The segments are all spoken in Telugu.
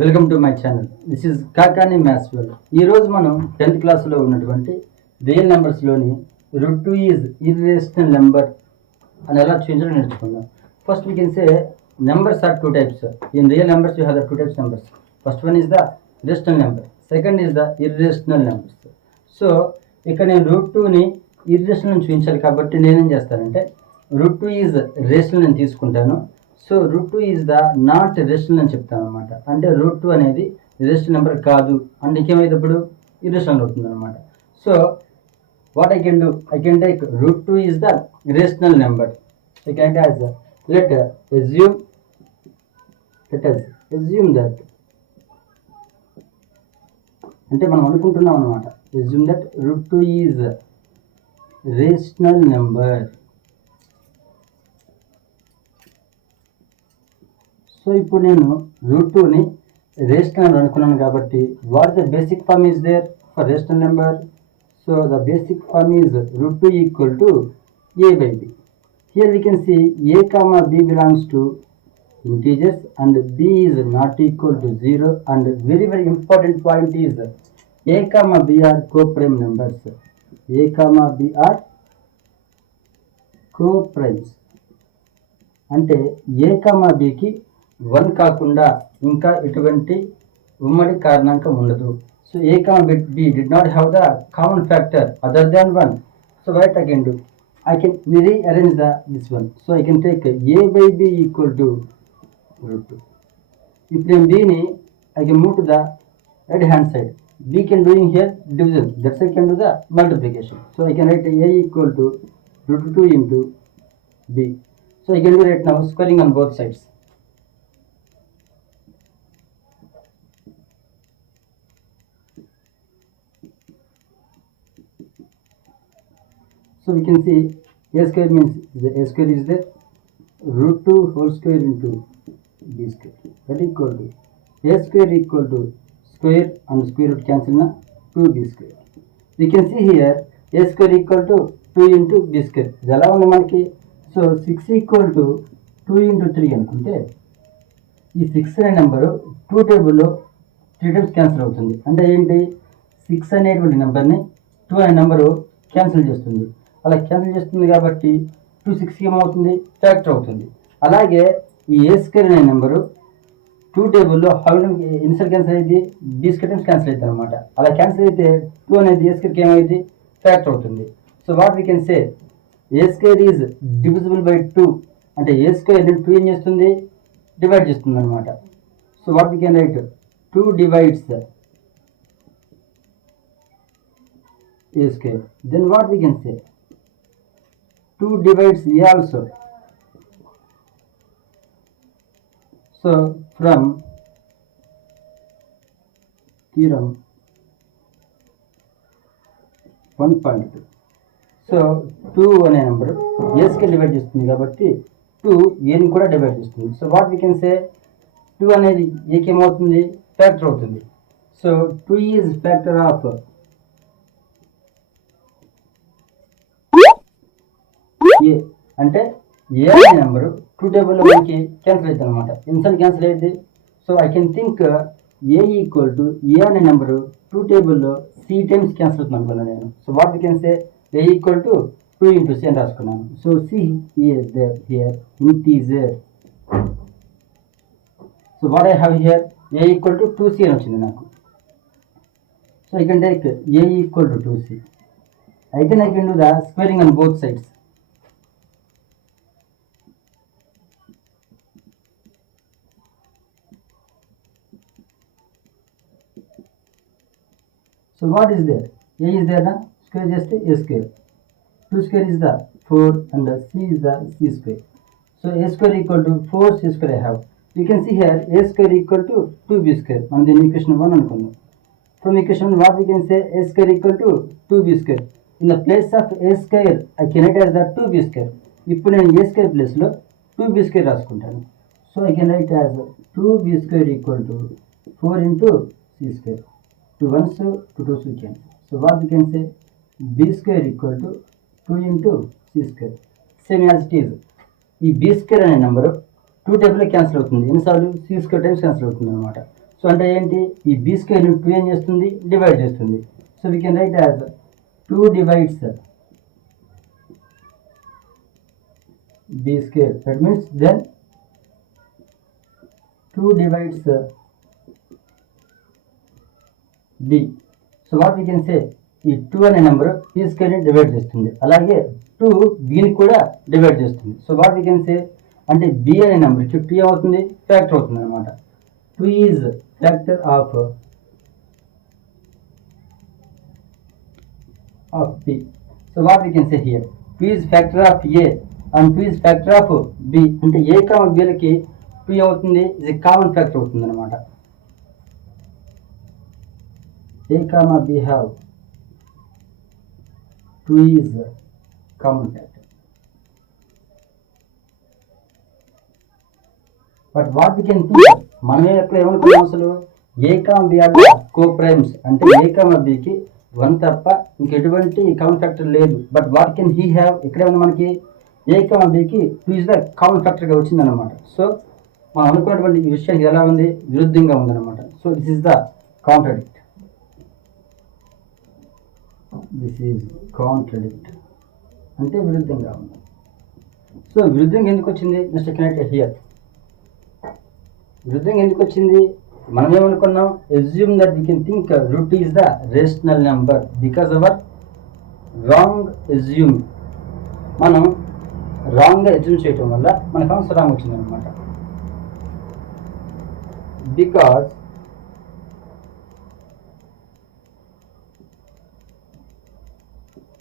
Welcome to my channel. This is Kakani maths well ఈరోజు మనం టెన్త్ క్లాస్లో ఉన్నటువంటి real నెంబర్స్లోని root two is irrational number అని ఎలా చూపించడం నేర్చుకుందాం. First we can say numbers are two types in real numbers you have the two types numbers first one is the rational number second is the irrational numbers so ఇక్కడ నేను రూట్ టూని ఇర్రేషనల్ చూపించాలి కాబట్టి నేనేం చేస్తానంటే రూట్ టూ ఈజ్ రేషనల్ నేను తీసుకుంటాను. So root two is the not rational అని చెప్తాను అనమాట అంటే రూట్ టూ అనేది రేషనల్ నెంబర్ కాదు. అంటే ఇంకేమైతే ఇప్పుడు? ఇర్రేషనల్ అవుతుంది అనమాట so what I can do? I can take root two is the rational number. I can as let assume let us assume that. అంటే మనం అనుకుంటున్నాం అనమాట assume that root two is rational number. So ఇప్పుడు నేను రూట్ టూని రేషనల్ అనుకున్నాను కాబట్టి what the basic form is there for rational number? So the basic form is root two equal to A by B. Here we can see A comma B belongs to integers and B is not equal to zero and very very important point is A comma B are co prime numbers A comma B are co primes అంటే ఏ కామా బికి వన్ కాకుండా ఇంకా ఎటువంటి ఉమ్మడి కారణాంకం ఉండదు so a comma b b did not have the common factor other than one so what I can do I can rearrange the this one so I can take a by b equal to root two ఇప్పుడు నేను బిని I can move to the right hand side b can doing here division that's I can do the multiplication so I can write a equal to root 2 into b so I can do right now squaring on both sides so we can say a square means the a square is the root 2 whole square into b square that equal to a square equal to square and square root cancel na 2b square. We can see here a square equal to 2 into b square. ఇది ఎలా ఉంది మనకి so six equal to two into three అనుకుంటే ఈ సిక్స్ అనే నెంబరు టూ టేబుల్లో త్రీ టైమ్స్ క్యాన్సిల్ అవుతుంది అంటే ఏంటి సిక్స్ అనేటువంటి నెంబర్ని టూ అనే నెంబరు క్యాన్సిల్ చేస్తుంది అలా క్యాన్సిల్ చేస్తుంది కాబట్టి టూ సిక్స్కి ఏమవుతుంది ఫ్యాక్టర్ అవుతుంది. అలాగే ఈ ఏ అనే నెంబరు టూ టేబుల్లో హౌ ఇన్సర్ క్యాన్సిల్ అయితే బీ టైమ్స్ క్యాన్సిల్ అవుతుంది అనమాట అలా క్యాన్సిల్ అయితే టూ అనేది ఏ ఏమైంది ఫ్యాక్టర్ అవుతుంది. So what we can say a is divisible by two అంటే ఏ స్క్వేర్ టూ ఏం చేస్తుంది? డివైడ్ చేస్తుంది అనమాట so what we can write two divides a then what we can say two divides a also So from theorem 1.2 so two అనే నెంబర్ ఏస్కి డివైడ్ చేస్తుంది కాబట్టి టూ ఏని కూడా డివైడ్ చేస్తుంది. So what we can say two అనేది ఏకేమవుతుంది ఫ్యాక్టర్ అవుతుంది. So two is factor of a అంటే ఏ నెంబరు టూ టేబుల్లో మనకి క్యాన్సిల్ అవుతుంది అనమాట ఇన్సల్ క్యాన్సిల్ అయింది so I can think a equal to a అనే నెంబరు టూ టేబుల్లో సి టైమ్స్ క్యాన్సిల్ అవుతుంది అనుకున్నాను నేను. So what can say a equal to two into c అని రాసుకున్నాను. So c here there here integer so what I have here a equal to two c అని వచ్చింది నాకు. So I can take a equal to two c I can I can do the squaring on both sides So what is there? A is there na? Square just a square. 2 square is the 4 and the c is the c square. So a square equal to 4 c square I have. You can see here a square equal to 2b square. మనం దీని equation 1 అనుకుందాం. From equation 1 what we can say a square equal to 2b square. In the place of a square I can write as the 2b square. ఇప్పుడు నేను a square place లో 2b square రాసుకుంటాను. So I can write as 2b square equal to 4 into c square. Two ones two twos we can. So what we can say? B square equal to 2 into c square. Same as it is. ఈ బీ స్క్వేర్ అనే నెంబర్ టూ టైప్లో క్యాన్సిల్ అవుతుంది. ఎన్నిసార్లు? సీ స్క్వేర్ టైమ్స్ క్యాన్సిల్ అవుతుంది అనమాట సో అంటే ఏంటి? ఈ బీ స్క్వేర్ టూ ఏం చేస్తుంది? డివైడ్ చేస్తుంది. So we can write as two divides b square that means then two divides b so what we can say ఈ టూ అనే నెంబర్ ఈ స్క్వేర్ని డివైడ్ చేస్తుంది. అలాగే టూ బీని కూడా డివైడ్ చేస్తుంది. So what we can say అంటే బి అనే నెంబర్కి టూ ఏమవుతుంది ఫ్యాక్టర్ అవుతుంది అనమాట two is factor of of b so what we can say here two is factor of a and two is factor of b అంటే ఏ కామ బిలకి టూ ఏమవుతుంది ఇది కామన్ ఫ్యాక్టర్ అవుతుంది అనమాట ఏ comma B have two is common factor. But what we can think, మనం ఎక్కడ ఏమనుకున్నాం అసలు? A comma B are coprimes అంటే ఏ కామ బికి వన్ తప్ప ఇంకెటువంటి కామన్ ఫ్యాక్టర్ లేదు. But what can he have ఇక్కడే ఏమన్నా మనకి. ఏ కామ బికి టూ ఇస్ ద కామన్ ఫ్యాక్టర్గా వచ్చిందనమాట సో మనం అనుకున్నటువంటి ఈ విషయం ఎలా ఉంది? విరుద్ధంగా ఉందన్నమాట. So this is the contradict this is contradict అంటే విరుద్ధంగా ఉంది. సో విరుద్ధంగా ఎందుకు వచ్చింది? మిస్టర్ కనెక్ట్ హియర్ విరుద్ధంగా ఎందుకు వచ్చింది? మనం ఏమనుకున్నాం? Assume that we can think root is the rational number because our wrong assume మనం రాంగ్గా ఎజ్యూమ్ చేయటం వల్ల మనకు answer wrong because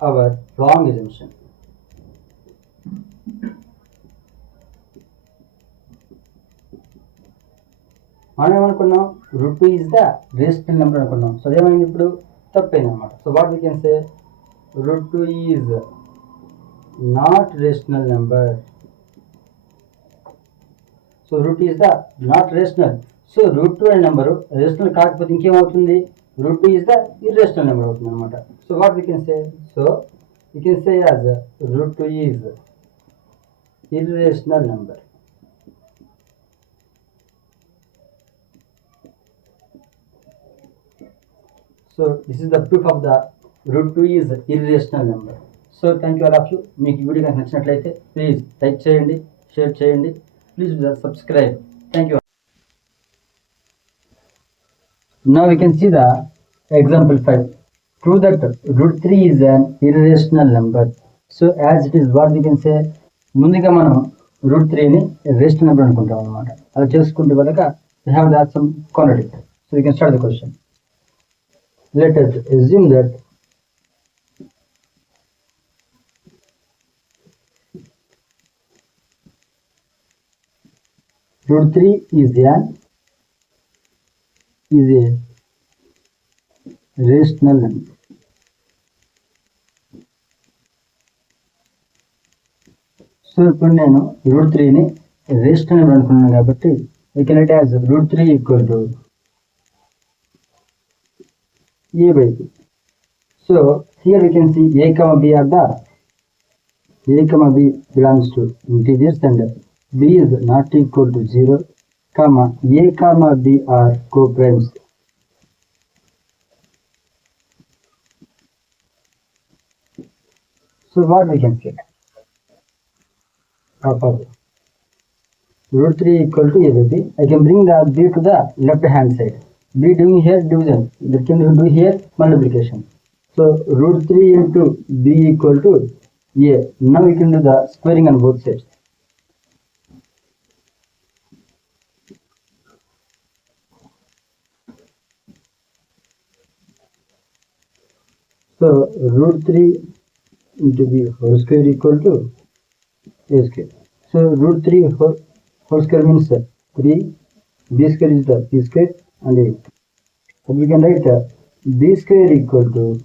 our wrong assumption. మనం ఏమనుకున్నాం root two is the rational number అనుకున్నాం సో అదేమైంది ఇప్పుడు తప్పైంది అనమాట so what we can say root two is not rational number so root is the not rational so root two అనే నెంబరు రేషనల్ కాకపోతే ఇంకేమవుతుంది root two is the irrational number అవుతుంది అనమాట so what we can say so you can say as root is is irrational number. So this is the proof of the root 2 is irrational number. So thank you all of you మీకు ఈ వీడియో కనుక నచ్చినట్లయితే ప్లీజ్ లైక్ చేయండి షేర్ చేయండి please subscribe thank you Now we can see the example 5. Prove that root 3 is an irrational number. So as it is what we can say, ముందుగా మనం రూట్ త్రీని రేషనల్ నెంబర్ అనుకుంటాం అనమాట అలా చేసుకుంటే వలక we have that some contradict. So we can start the question. Let us assume that root 3 is an is a rational number. so ఇప్పుడు నేను రూట్ త్రీని రేషనల్ నెంబర్ అనుకున్నాను కాబట్టి we can write as root three equal to a by b so here we can see a comma b are the a comma b belongs to integers and b is not equal to zero comma a comma b are coprimes So what we can say? Of of root 3 equal to a. I can bring the b to the left hand side. b doing here division. That can do here multiplication. So root 3 into b equal to a. Now we can do the squaring on both sides. So root 3 into b whole square equal to a square. So root 3 whole, whole square means uh, 3, b square is the b square and a. So we can write uh, b square equal to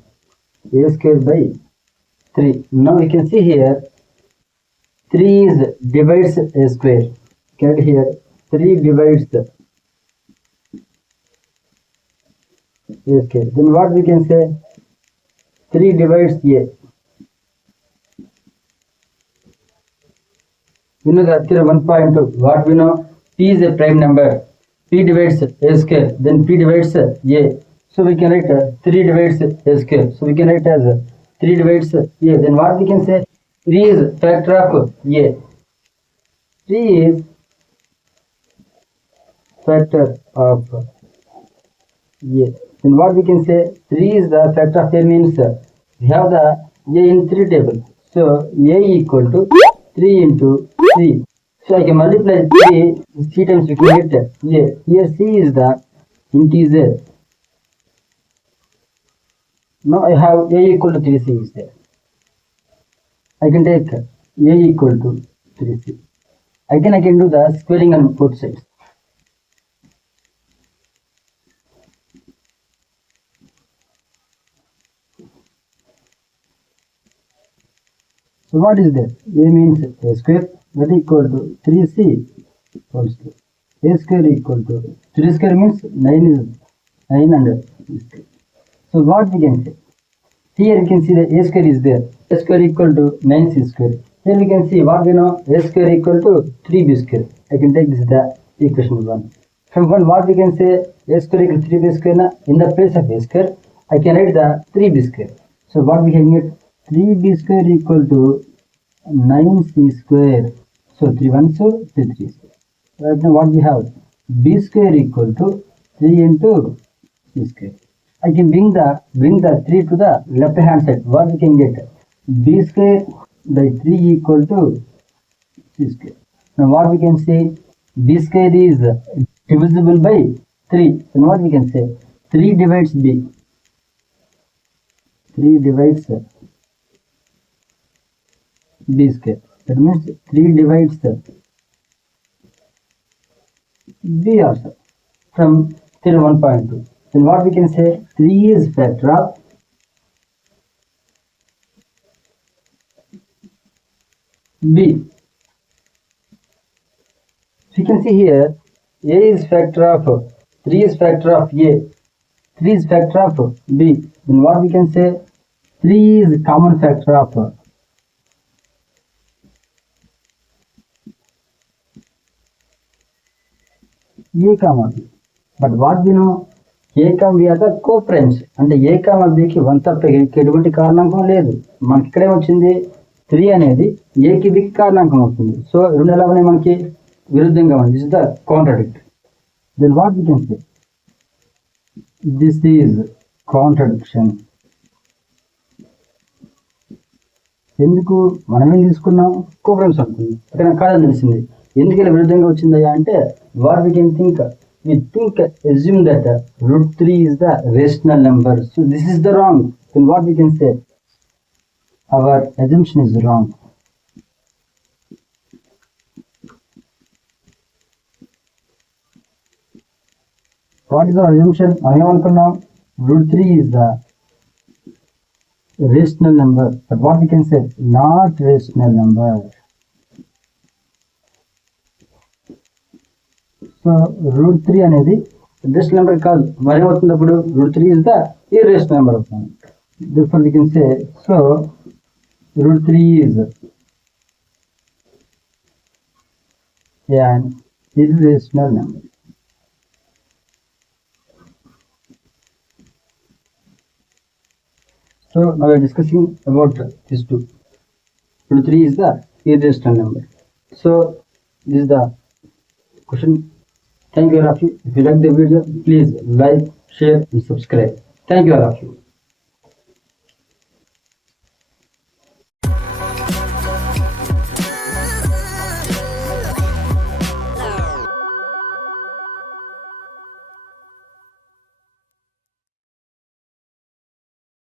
a square by 3. Now we can see here 3 is divides a square. Write here 3 divides a square. Then what we can say? 3 divides a. You know here one point what we know p is a prime number p divides a square, then p divides a. So we can write uh, 3 divides a square. So we can write as uh, 3 divides a. Then what we can say? 3 is factor of a. 3 is factor of a. Then what we can say? 3 is the factor of a means uh, we have the a in 3 table. So a equal to 3 into 3. So I can multiply 3 3 times we can get a. Here c is the integer. Now I have a equal to 3c is there. I can take a equal to 3c. Again I can do the squaring on both sides. So what is that? A means a square that equal to 3c whole square. A square equal to 3 square means 9 is 9 and square. So what we can say? Here we can see the a square is there. A square equal to 9c square. Here we can see what we know a square equal to 3b square. I can take this the equation 1. From 1 what we can say a square equal to 3b square. Na? In the place of a square I can write the 3b square. So what we can get 3b square equal to 9c square. So 3 1 so 3 3 square. Right now what we have b square equal to 3 into c square. I can bring the bring the 3 to the left hand side. What we can get? b square by 3 equal to c square. Now what we can say? b square is divisible by 3. Then what we can say? 3 divides b. 3 divides b square. That means 3 divides the b also from theorem 1.2. Then what we can say? 3 is factor of b. You can see here a is factor of 3 is factor of a 3 is factor of b. Then what we can say? 3 is common factor of a comma b. But what we know? A comma b are the co friends అంటే ఏ కామ బికి వన్ తప్ప ఎటువంటి కారణాంకం లేదు. మనకి ఇక్కడే వచ్చింది త్రీ అనేది ఏకి బికి కారణాంకం అవుతుంది. సో రెండు ఎలాగనే మనకి? విరుద్ధంగా ఉంది. This is the contradict then what we can say this is contradiction ఎందుకు? మనమేం తీసుకున్నాం? కో అనుకుంది. ఇక్కడ నాకు కాదని తెలిసింది. ఎందుకంటే విరుద్ధంగా వచ్చిందయ్యా అంటే what we can think we think assume that root three is the rational number so this is the wrong what we can say our assumption is wrong what is our assumption మనం ఏమనుకున్నాం root three is the rational number what we can say not rational number route three అనేది రేషనల్ నెంబర్ కాదు మరి ఏమవుతుంది అప్పుడు root three is the irrational number అవుతుంది therefore we can say so root three is an irrational number. So now we are discussing about these two. Root 3 is the irrational number. So this is the question. Thank you all of you. If you like the video, please like, share and subscribe. Thank you all of you.